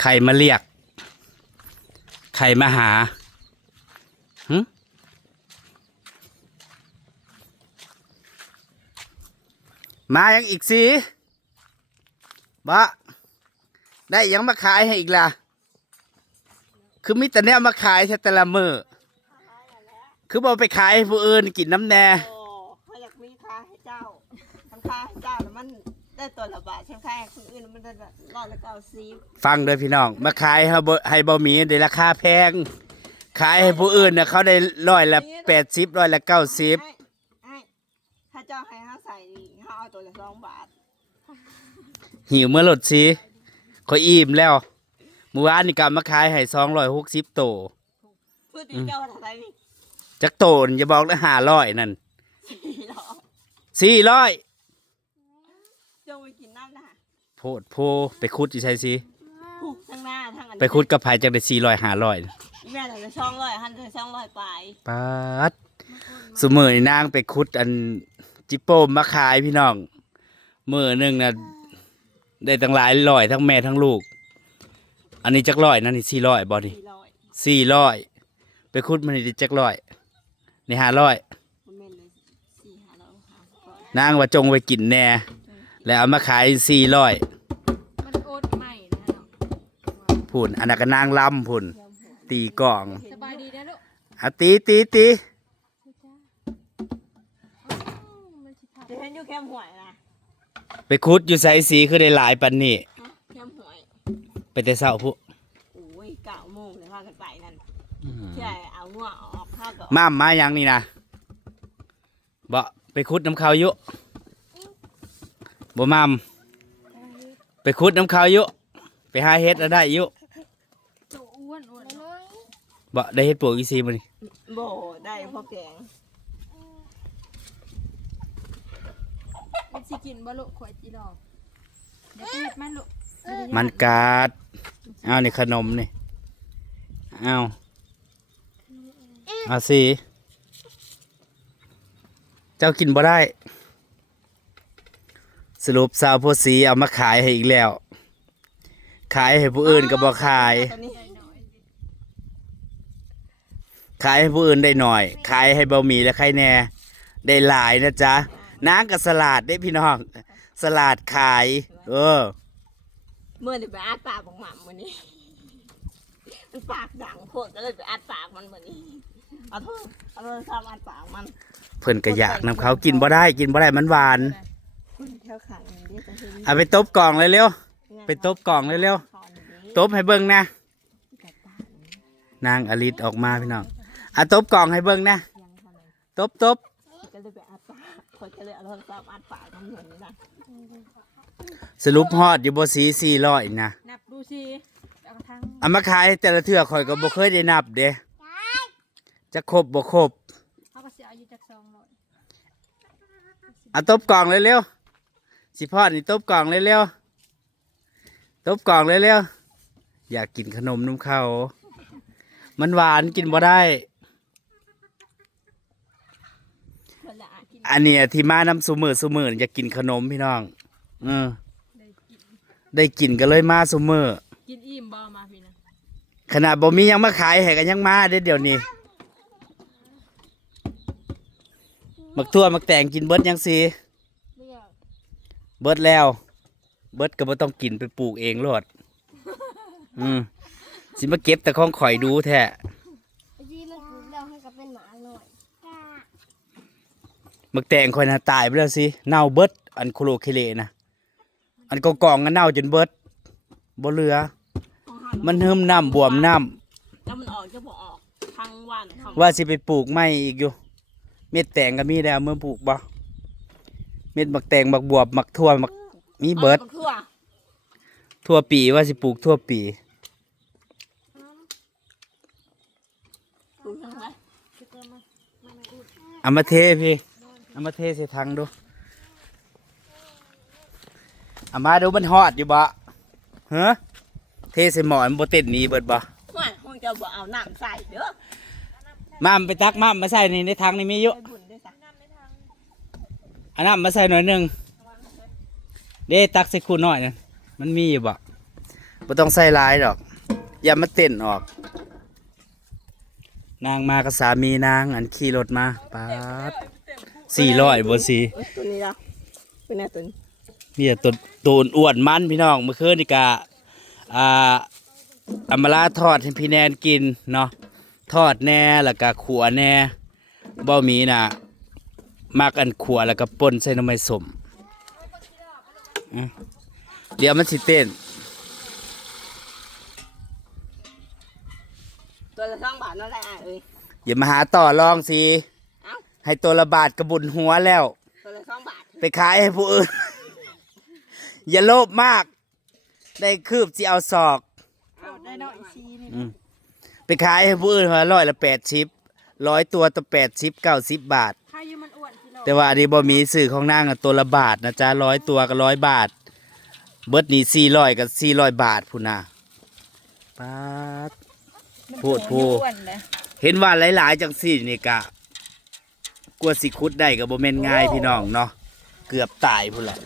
ใครมาเรียกใครมาหาหึมายังอีกสิบะได้ยังมาขายให้อีกล่ะคือมิแต่เนี้ยมาขายแต่ละมือคือบอกไปขายให้ผู้อื่นกินน้ำแน่โอ้เขาอยากมีค่าให้เจ้าทำค่าให้เจ้าแล้วมันได้ตัวละบาทฉันค่าให้คนอื่นมันได้190ฟังด้วยพี่น้องมาขายให้บ่มีได้ราคาแพงขายให้ผู้อื่นเนี่ยเขาได้180 190ถ้าเจ้าให้เขาใส่นี่เขาเอาตัวละ2 บาทหิวเมื่อหลดสิขอยอิ่มแล้วเมื่อวานนี่กลับมาขายให้260 โตพูดถึงเจ้าอะไรนี่จักโตนอย่าบอกนะ500นั่น400เจ้าไปกินนั่นนะโพดโพไปคุดอยู่ใช่สิทั้งหน้าทั้งอันไปคุดกับไผจังได้400 500แม่จะ200 200ไปปาดสมื้อนี่นางไปคุดอันจิโป้มาขายพี่น้องมื้อนึงน่ะได้ตั้งหลายร้อยทั้งแม่ทั้งลูกอันนี้จักร้อยนั่นนี่400บ่นี่400ไปคุดมันนี่จักร้อยนี่500นางว่าจงไว้กินแน่แล้วเอามาขาย400มันโอดใหม่นะพุ่นอันนั้นก็นางลำพุ่นตีกลองสบายดีนะลูกตีจะเห็นอยู่แคมหวยนะไปคุดอยู่ไสสีคือได้หลายปานนี้แคมหวยไปแต่เช้าพุโอ้ย9 โมงเลยพากันไปนั่นใช่เอางัวออกข้าวก่อนม่ามมายังนี่นะบ่ไปคุดน้ำเขาอยู่บ่ม่ามไปคุดน้ำเขาอยู่ไปหาเฮ็ดแล้วได้อยู่อ้วนบ่ได้เฮ็ดปลวกอีซีบ่นี่บ่ได้พอแกงมันสิกินบ่ลูกขวดจีรอเดี๋ยวเฮ็ดมันลูกมันกาดเอานี่ขนมนี่เอาสิเจ้ากินบ่ได้สรุปสาวโพสีเอามาขายให้อีกแล้วขายให้ผู้อื่นก็บ่ขายขายให้ผู้อื่นได้หน่อยขายให้เบาหมี่และใครแน่ได้หลายนะจ๊ะนางกับสลัดได้พี่น้องสลัดขายเมื่อนี่ไปอัดปากของหม่ำมื้อนี้มันปากดังโคตรก็เลยไปอัดปากมันมื้อนี้เอาโทษทำอัดปากมันเพิ่นก็อยากนำเขากินบ่ได้มันหวานเอาไปตบกล่องเลยเร็วไปตบกล่องเลยเร็วตบให้เบิ่งนะนางอลิศออกมาพี่น้องอ่ะตบกล่องให้เบิ่งนะตบก็เลยไปอัดปากคนก็เลยเอาโทรศัพท์อัดปากมันเหมือนนี้นะสรุปฮอดอยู่บ่สี400นะนับดูสิเอามาขายแต่ละเทื่อข่อยก็บ่เคยได้นับเด้จะครบบ่ครบเขาก็สิเอาอยู่จัก200เอาตบกล่องเร็วๆสิพอดนี่ตบกล่องเร็วๆตบกล่องเร็วๆอยากกินขนมนมเขามันหวานกินบ่ได้อันนี้ที่มาน้ำซุมื้ออยากกินขนมพี่น้องได้กินก็เลยมาซุมื้อกินอิ่มบ่มาพี่นะขนาดบ่มียังมาขายให้ก็ยังมาเดี๋ยวนี้มักทั่วมักแต่งกินเบิดยังสิเบิดแล้วเบิดก็บ่ต้องกินไปปลูกเองโลดสิมาเก็บแต่ของข่อยดูแท้มักแต่งข่อยน่ะตายไปแล้วสิเน่าเบิดอันโคโลเคเลนะอันกองๆกันเน่าจนเบิดบ่เหลือมันเฮิมน้ำบวมน้ำแล้วมันออกจะบ่ออกทั้งวันว่าสิไปปลูกไม้อีกอยู่เม็ดแตงก็มีแล้วเมื่อปลูกบ่เม็ดมักแตงมักบวบมักทั่วมักมีเบิดทั่วปีว่าสิปลูกทั่วปีเอามาเทพี่เอามาเทใส่ถังดูเอามาดูมันฮอดอยู่บ่เฮ้อเทใส่หม้อมันบ่เต้นนี้เบิดบ่ไม่คงจะบ่เอาน้ำใส่เด้อม่ามไปตักม่ามมาใส่ในถังนี่มีอยู่อันนั้นมาใส่หน่อยนึงเด้ตักใส่คู่หน่อยนะมันมีอยู่บ่ไป บ่ต้องใส่ร้ายดอกอย่ามาเต้นออก นางมากับสามีนางอันขี่รถมาป๊าด400บ่สิ ตัวนี้ละเป็นไงตัวนี้ มีแต่ตัวอ้วนมันพี่น้องเมื่อคืนนี่กะอามาลาทอดให้พี่แนนกินเนาะทอดแน่แล้วก็ขัวแน่บ่มีน่ะมักอันขัวแล้วก็ป่นใส่หน่อไม้ส้มเดี๋ยวมันสิเต้น ตัวละ2 บาทนั่นแหละเอ้ย อย่ามาหาต่อรองสิ เอ้า ให้ตัวละบาทกระบุญหัวแล้ว ตัวละ2 บาท ไปขายให้ผู้อื่น อย่าโลภมาก ได้คืบสิเอาศอก เอาได้เนาะอีซีนี่ ไปขายให้ผู้อื่นว่า100 ตัวต่อ80 90 บาท ใครอยู่มันอ้วนกิโล แต่ว่าอันนี้บ่มีสื่อของนางอะตัวละบาทนะจ๊ะ100 ตัวก็100 บาท เบิดนี่400กับ400 บาทพุ่นน่ะป๊าด พูด อ้วนเลย เห็นว่าหลายๆจังสี่นี่กะกลัวสิคุดได้ก็บ่แม่นง่ายพี่น้องเนาะเกือบตายพุ่นแหละ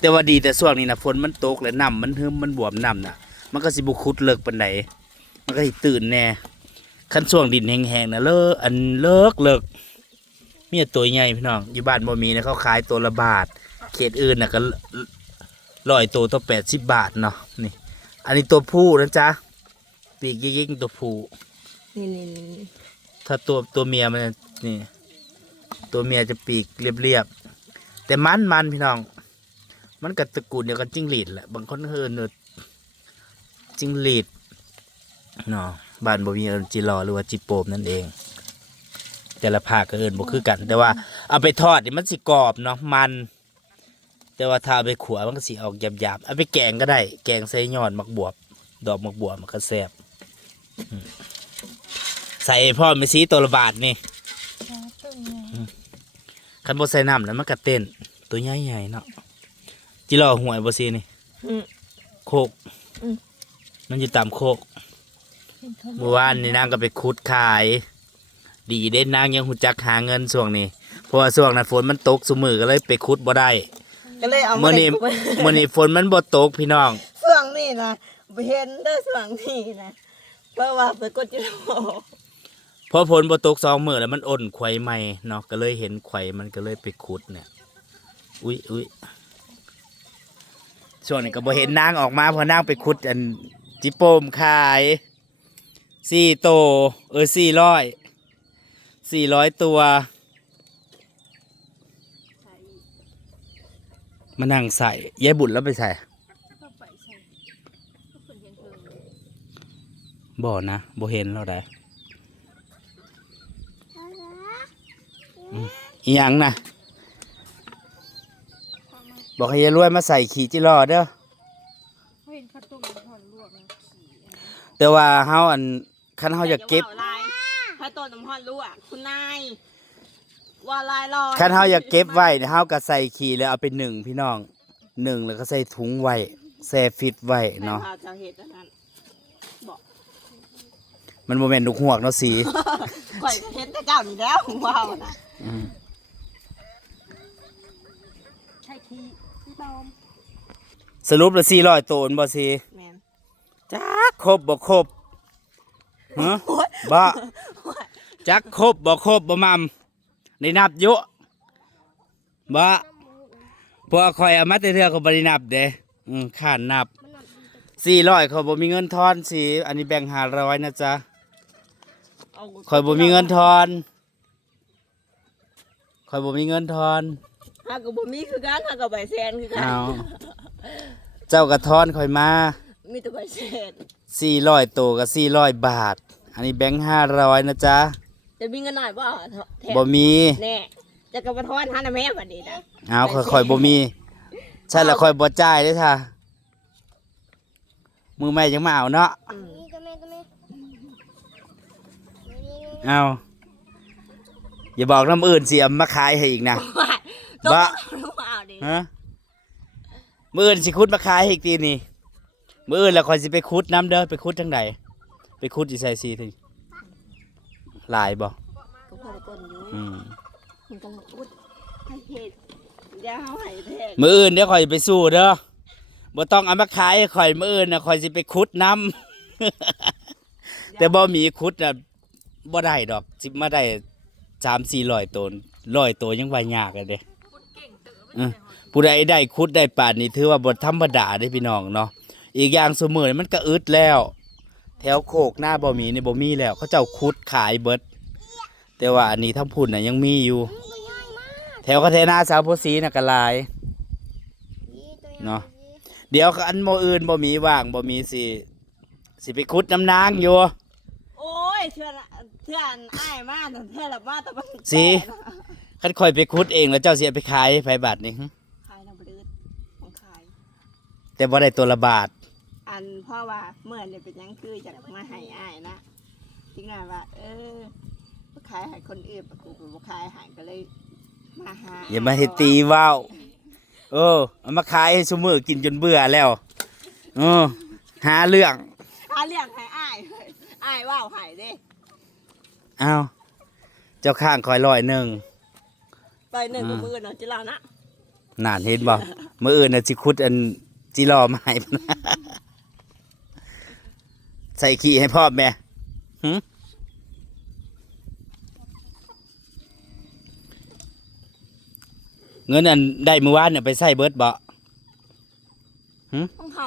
แต่ว่าดีแต่ช่วงนี้นะฝนมันตกและน้ำมันหึมมันบวมน้ำน่ะ มันก็สิบ่คุดเลิกปานใดมันก็สิตื่นแน่คันช่วงดินแห้งๆนะเลิกมีแต่ตัวใหญ่พี่น้องอยู่บ้านบ่มีนะเขาขายตัวละบาทเขตอื่นน่ะก็100 ตัวต่อ80 บาทเนาะนี่อันนี้ตัวผู้นะจ๊ะปีกยิงๆตัวผู้ นี่ ถ้าตัวเมียมันนี่ตัวเมียจะปีกเรียบๆแต่มันพี่น้องมันกับตระกูลเดียวกันจิ้งหรีดแหละบางคนเอิ้นว่าจิ้งหรีดเนาะบ้านบ่มีเอิ้นจิรอหรือว่าจิโปมนั่นเองแต่ละภาคก็เอิ้นบ่คือกัน แต่ว่าเอาไปทอดนี่มันสิกรอบเนาะมัน แต่ว่าถ้าเอาไปขัวมันก็สิออกหยาบๆเอาไปแกงก็ได้แกงใส่ยอดมักบวบดอกมักบวบมันก็แซ่บใส่พ่อไม่ซีตัวละบาทนี่คันบ่ใส่น้ำแล้วมันก็เต้นตัวใหญ่ๆเนาะจิรอหวยบ่ซีนี่ อืม โคกมันอยู่ตามโคกเมื่อวานนี่นางก็ไปขุดขาย ดีเด้นางยังหูจักหาเงินช่วงนี้เพราะว่าช่วงนั้นฝนมันตกซุมือก็เลยไปขุดบ่ได้ ก็เลยเอา เมื่อนี้ฝนมันบ่ตกพี่น้อง ส่วงนี่นะบ่เห็นได้ส่วงนี่นะเพราะว่าไปกดจิโร่ พอฝนบ่ตก2 มื้อแล้วมันอ่อนไขว่ใหม่เนาะก็เลยเห็นไขว่มันก็เลยไปขุดเนี่ยอุ้ยช่วงนี้ก็บ่เห็นนางออกมาเพราะนางไปขุดอันจิโปมขาย4 โต400 ตัวมานั่งใส่ยายบุญแล้วไปใส่ ก็ไปใส่ก็คนยังเพิ่ง บ่นะบ่เห็นเราได้อีหยังนะบอกให้ยายรวยมาใส่ขี่จิรอเด้อ เขาเห็นข้าวต้มหอนลวกนะขี่ แต่ว่าเฮาคันเฮาอยากเก็บ ถ้าต้นน้ำฮอนลวกคุณนายว่าลายลอย คันเฮาอยากเก็บไว้เนี่ยเฮาก็ใส่ขี่แล้วเอาไปนึ่งพี่น้องนึ่งแล้วก็ใส่ถุงไว้แช่ฟิตไว้เนาะ แม่พจะเห็ดอันนั้นบอก มันบ่แม่นลูกหวกเนาะสี ข่อยเห็นแต่เจ้านี่แล้วว้าวนะ ใช่ขี้ปลอม สรุปแล้ว400 โตนบ่สิ แม่น จักครบบ่ครบฮะบ่จักครบบ่ครบบ่มัมได้นับอยู่บ่พวกข่อยเอามาแต่เทื่อก็บ่ได้นับเด้ข้านนับ400เขาบ่มีเงินทอนสิอันนี้แบ่ง500นะจ๊ะ เอา ข่อยบ่มีเงินทอนข่อยบ่มีเงินทอน หากับบ่มีคือกันหากับใบแซนคือกัน เอาเจ้ากระทอนข่อยมา มีแต่ใบแซน 400 โตกับ400 บาท อันนี้แบงค์500นะจ๊ะ จะมีเงินหน่อยบ่แถม บ่มี แน่จะกระปะทอนหานะแม่บัดนี้นะ เอาข่อยบ่มีใช่แล้วข่อยบ่จ่ายเด้อท่ามือใหม่ยังมาเอาเนาะ อืม เอาอย่าบอกน้ำอื่นสิเอามาขายให้อีกนะ ต้อง บ้า รู้เอาดิ ฮะมื้ออื่นสิขุดมาขายให้อีกทีนี่มื้ออื่นแล้วข่อยสิไปขุดน้ำเด้อไปขุดทางใดไปขุดอยู่ไสซีทีหลายบ่ ก็พอได้ก้นอยู่ อืม มันกำลังอุดให้เห็ดยาวให้แท้ มื้ออื่นเดี๋ยวข่อยไปสู้เด้อ บ่ต้องเอามาขายให้ข่อยมื้ออื่นน่ะข่อยสิไปขุดน้ำ แต่บ่มีขุดน่ะบ่ได้ดอกสิมาได้3-400ตัว100ตัวยังว่ายากอะเด้ พูดเก่งเต๋อ อืม ผู้ใดได้ขุดได้ปานนี้ถือว่าบ่ธรรมดาเด้พี่น้องเนาะอีกอย่างซุมื้อนี้มันก็อึดแล้ว แถวโคกหน้าบ่มีนี่บ่มีแล้ว เขาเจ้าขุดขายเบิด แต่ว่าอันนี้ทั้งพุ่นน่ะยังมีอยู่ แถวกระเทนาสาวโพสีน่ะก็หลายเนาะเดี๋ยวอันโมอื่นบ่มีว่างบ่มีสิไปขุดน้ำนางอยู่ โอ้ยเชื่อนอ้ายมากเชื่อละมาแต่มัน สิ คันค่อยไปขุดเองแล้วเจ้าสิเอาไปขายให้ไผบาทนี่หึ ขายน้ำบรืดของขาย แต่บ่ได้ตัวละบาท อันเพราะว่าเมื่อเนี่ยเป็นหยังคือจะมาให้อ้ายนะจริงๆว่าบ่ขายให้คนอื่นปะกูบ่ขายให้ก็เลยมาหา อย่ามาเฮ็ดตีว้าวเอามาขายให้ซุมื้อกินจนเบื่อแล้วหาเรื่อง หาเลี้ยงให้อ้ายอ้ายว่าวให้เด้ อ้าวเจ้าข้างคอย100 ไปหนึ่งกับมือเนาะจิลานะ น่านเห็นบ่ มื้ออื่นน่ะสิขุดอันจิรอมาให้ ใส่ขี้ให้พ่อแม่หึเงินอันได้เมื่อวานเนี่ยไปใส่เบิดบ่ ต้องเอ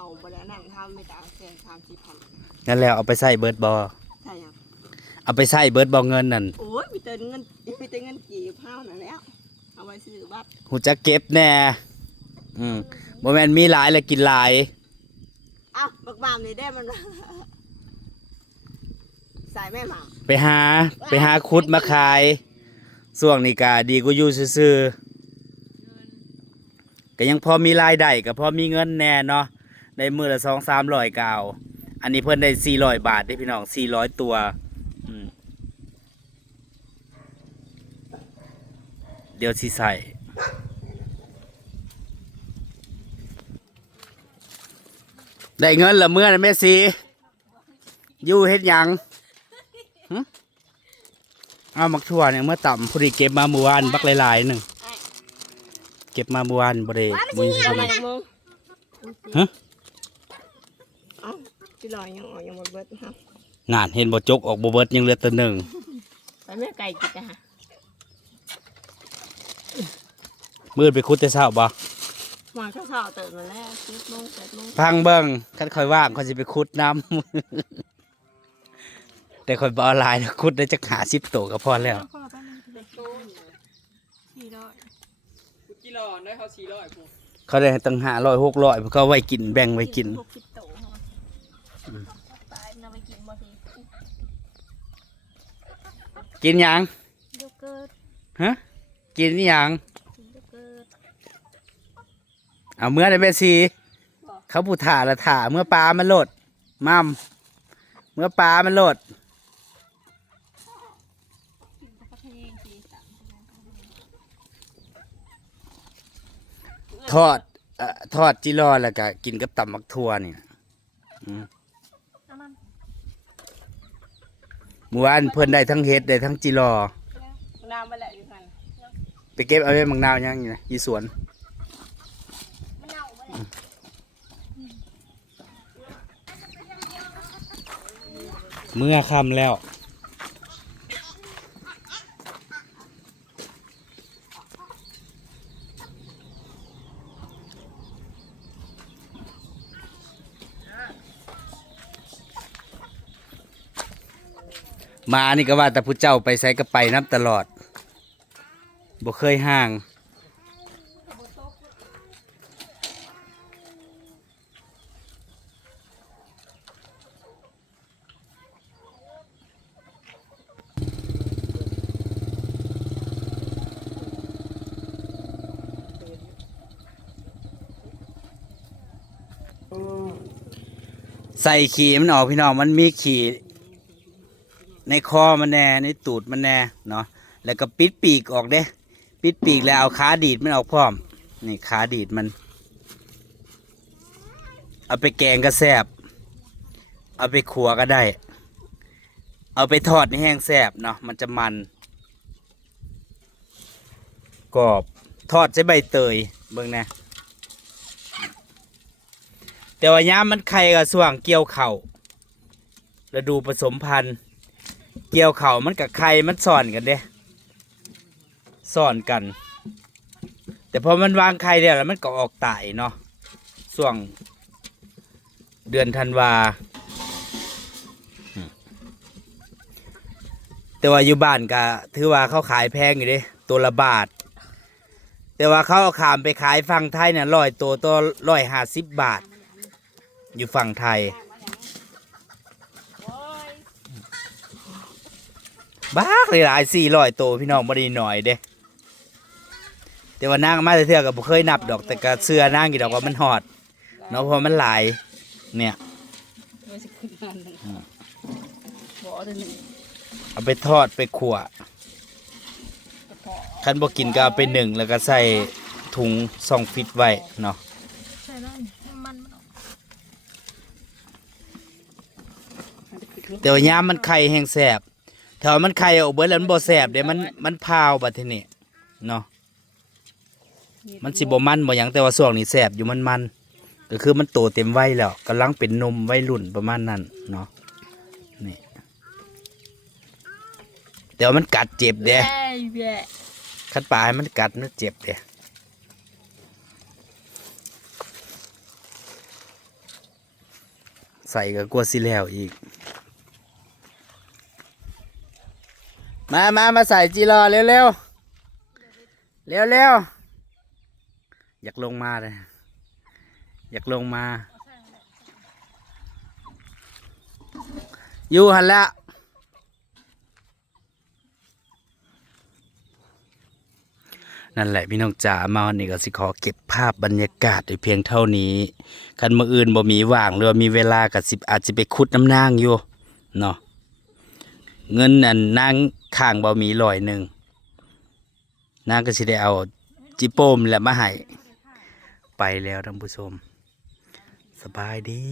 าบ่ได้นั่นทำไม่ได้แค่30,000 นั่นแล้วเอาไปใส่เบิดบ่ ใช่ยัง เอาไปใส่เบิดบ่เงินนั่น โอ้ยมีแต่เงินกี่เผานั่นแล้วเอาไว้ซื้อบัตร หูจักเก็บแน่บ่แม่นมีหลายแล้วกินหลาย อ้าวบักบามนี่ได้มัน สายแม่หมา ไปหาขุดมาขายช่วงนี้ก็ดีกว่าอยู่ซื่อๆก็ยังพอมีรายได้ก็พอมีเงินแน่เนาะได้มื้อละ200-300ก็เอาอันนี้เพิ่นได้400 บาทเด้พี่น้อง400ตัวเดี๋ยวสิใส่ได้เงินละเมื่อนะแม่สีอยู่เฮ็ดหยังหึเอามักทั่วเนี่ยเมื่อต่ำพอดีเก็บมาเมื่อวานบักหลายๆหนึ่งเก็บมาเมื่อวานบ่ได้บ่มี เอา พอ มา ดี มึง ฮะ เอ้าพี่ลอยยังออกยังหมดเบิดครับ งานเห็นบ่จกออกบ่เบิดยังเหลือแต่หนึ่ง ไปแม่ไก่กินจ้ะฮะ มืดไปคุดแต่เช้าบ่ มาข้าวตื่นมาแล้ว10:00 8:00 พังเบิ่งคันค่อยว่างค่อยสิไปคุดน้ำ แต่ค่อยบ่เอาหลายนะคุดได้จัก50ตัวก็พอแล้ว ขอไปหนึ่งเด็กโต400 กุจิรอได้เขา400กู เขาได้ตั้ง500-600เพราะเขาไว้กินแบ่งไว้กิน 60โตตายนำไปกินบ่ที กินหยัง โยเกิร์ต ฮะกินอีหยัง กินโยเกิร์ต เอาเมื่อได้แม่สีเขาผู้ถ่าละถ่าเมื่อปลามันโลดมั่มเมื่อปลามันโลด กินกับกระเทียมสีสัน ทอดจิรอแล้วก็กินกับตำมักทั่วนี่อืม น้ำมัน เมื่อวานเพิ่นได้ทั้งเห็ดได้ทั้งจิรอ น้ำมาแล้วอยู่คั่น ไปเก็บเอาไว้มังนาวยังอยู่นะอยู่สวน มะนาวบ่ได้ เมื่อค่ำแล้วมานี่ก็ว่าแต่ผู้เจ้าไปใส่ก็ไปน้ำตลอดบ่เคยห่างใส่ขี่มันออกพี่น้องมันมีขี่ในคอมันแน่ในตูดมันแน่เนาะแล้วก็ปิดปีกออกเด้ปิดปีกแล้วเอาขาดีดมันออกพร้อมนี่ขาดีดมันเอาไปแกงก็แซ่บเอาไปขัวก็ได้ เอาไปทอดในแห้งแซ่บเนาะมันจะมันกรอบทอดใช้ใบเตยเบิ่งนะ แต่ว่ายามมันไข่กับส่วงเกี่ยวเข่าวฤดูผสมพันธุ์เกี่ยวเข่าวมันกับไข่มันซ่อนกันเด้ซ่อนกัน แต่พอมันวางไข่แล้วมันก็ออกตายเนาะช่วงเดือนธันวาแต่ว่าอยู่บ้านก็ถือว่าเขาขายแพงอยู่เด้ตัวละบาท แต่ว่าเขาเอาขามไปขายฝั่งไทยเนี่ยตัว150 บาท อยู่ฝั่งไทยบ้าเลยหลาย400 ตัวพี่น้องบ่ได้หน่อยเด้แต่ว่านางมาเทื่อๆก็บ่เคยนับดอกแต่ก็เสื้อนางกี่ดอกว่ามันหอดเนาะเพราะมันหลายเนี่ย ไม่ใช่ขึ้นมาหนึ่งบ่อตัวหนึ่ง เอาไปทอดไปขั่ว กระเพาะ คันบ่กินก็เอาไปนึ่งแล้วก็ใส่ถุงซ่องฟิตไว้เนาะ ใช่แล้วมันออก แต่ว่ายามมันไข่แห้งแสบถ้ามันไข่ออกเบิดแล้วมันบ่แสบเด้มันพาวบัดทีนี้เนาะมันสิบ่มันบ่หยังแต่ว่าช่วงนี้แสบอยู่มันก็คือมันโตเต็มวัยแล้วกำลังเป็นหนุ่มวัยรุ่นประมาณนั้นเนาะนี่แต่ว่ามันกัดเจ็บเด้ แย่ คันปลาให้มันกัดมันเจ็บเด้ใส่ก็กลัวสิแล้วอีกมาใส่จีรอเร็วอยากลงมาเลยอยากลงมาอยู่หันละนั่นแหละพี่น้องจ๋ามาวันนี้ก็สิขอเก็บภาพบรรยากาศไว้เพียงเท่านี้คันมื้ออื่นบ่มีว่างหรือว่ามีเวลาก็สิอาจจะไปขุดน้ำนางอยู่เนาะเงินอันนางข้างบ่มี100นางก็สิได้เอาจิโป้มแหละมาให้ไปแล้วท่านผู้ชมสบายดี